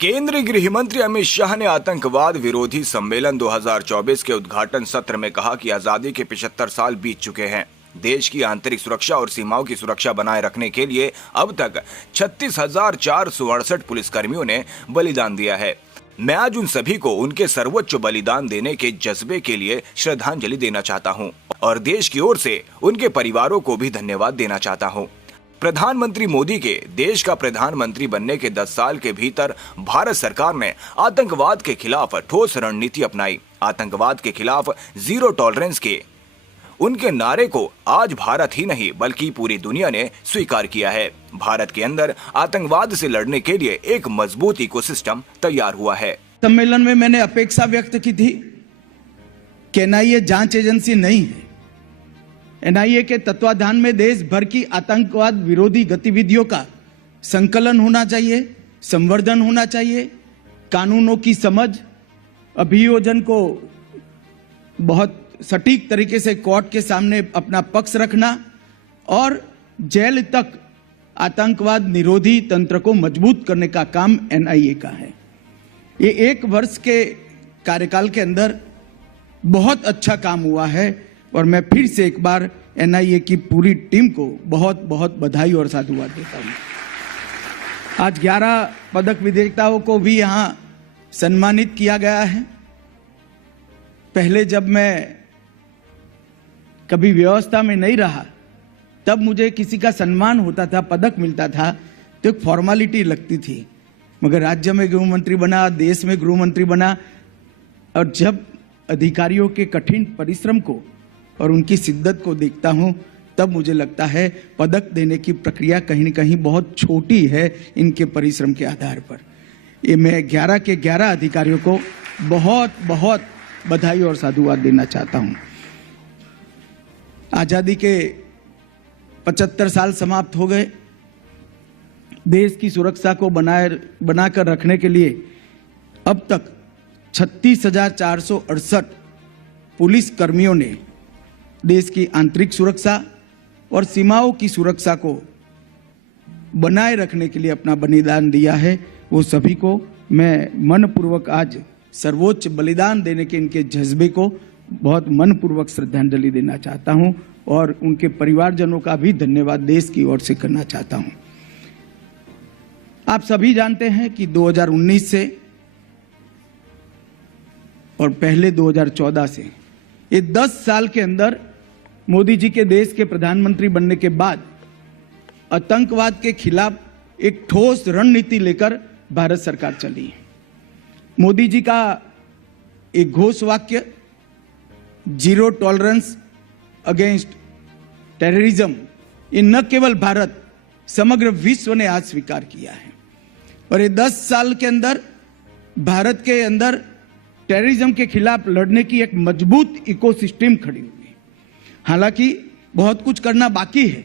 केंद्रीय गृह मंत्री अमित शाह ने आतंकवाद विरोधी सम्मेलन 2024 के उद्घाटन सत्र में कहा कि आजादी के 75 साल बीत चुके हैं। देश की आंतरिक सुरक्षा और सीमाओं की सुरक्षा बनाए रखने के लिए अब तक 36,468 पुलिसकर्मियों ने बलिदान दिया है। मैं आज उन सभी को उनके सर्वोच्च बलिदान देने के जज्बे के लिए श्रद्धांजलि देना चाहता हूं और देश की ओर से उनके परिवारों को भी धन्यवाद देना चाहता हूं। प्रधानमंत्री मोदी के देश का प्रधानमंत्री बनने के 10 साल के भीतर भारत सरकार ने आतंकवाद के खिलाफ ठोस रणनीति अपनाई। आतंकवाद के खिलाफ जीरो टॉलरेंस के उनके नारे को आज भारत ही नहीं बल्कि पूरी दुनिया ने स्वीकार किया है। भारत के अंदर आतंकवाद से लड़ने के लिए एक मजबूत इकोसिस्टम तैयार हुआ है। सम्मेलन में मैंने अपेक्षा व्यक्त की थी कि एनआईए जांच एजेंसी नहीं है। एनआईए के तत्वाधान में देश भर की आतंकवाद विरोधी गतिविधियों का संकलन होना चाहिए, संवर्धन होना चाहिए, कानूनों की समझ, अभियोजन को बहुत सटीक तरीके से कोर्ट के सामने अपना पक्ष रखना और जेल तक आतंकवाद निरोधी तंत्र को मजबूत करने का काम एनआईए का है। ये 1 वर्ष के कार्यकाल के अंदर बहुत अच्छा काम हुआ है और मैं फिर से एक बार एनआईए की पूरी टीम को बहुत बहुत बधाई और साधुवाद देता हूं। आज 11 पदक विजेताओं को भी यहां सम्मानित किया गया है। पहले जब मैं कभी व्यवस्था में नहीं रहा तब मुझे किसी का सम्मान होता था, पदक मिलता था तो एक फॉर्मेलिटी लगती थी, मगर राज्य में गृह मंत्री बना, देश में गृह मंत्री बना और जब अधिकारियों के कठिन परिश्रम को और उनकी शिद्दत को देखता हूं तब मुझे लगता है पदक देने की प्रक्रिया कहीं न कहीं बहुत छोटी है इनके परिश्रम के आधार पर। ये मैं 11 के 11 अधिकारियों को बहुत बहुत बधाई और साधुवाद देना चाहता हूं। आजादी के 75 साल समाप्त हो गए। देश की सुरक्षा को बनाकर रखने के लिए अब तक 36,468 पुलिस कर्मियों ने देश की आंतरिक सुरक्षा और सीमाओं की सुरक्षा को बनाए रखने के लिए अपना बलिदान दिया है। वो सभी को मैं मनपूर्वक आज सर्वोच्च बलिदान देने के इनके जज्बे को बहुत मनपूर्वक श्रद्धांजलि देना चाहता हूं और उनके परिवारजनों का भी धन्यवाद देश की ओर से करना चाहता हूं। आप सभी जानते हैं कि 2019 से और पहले 2014 से ये 10 साल के अंदर मोदी जी के देश के प्रधानमंत्री बनने के बाद आतंकवाद के खिलाफ एक ठोस रणनीति लेकर भारत सरकार चली है। मोदी जी का एक घोष वाक्य जीरो टॉलरेंस अगेंस्ट टेररिज्म, ये न केवल भारत समग्र विश्व ने आज स्वीकार किया है और ये 10 साल के अंदर भारत के अंदर टेररिज्म के खिलाफ लड़ने की एक मजबूत इकोसिस्टम खड़ी हुई है। हालांकि बहुत कुछ करना बाकी है।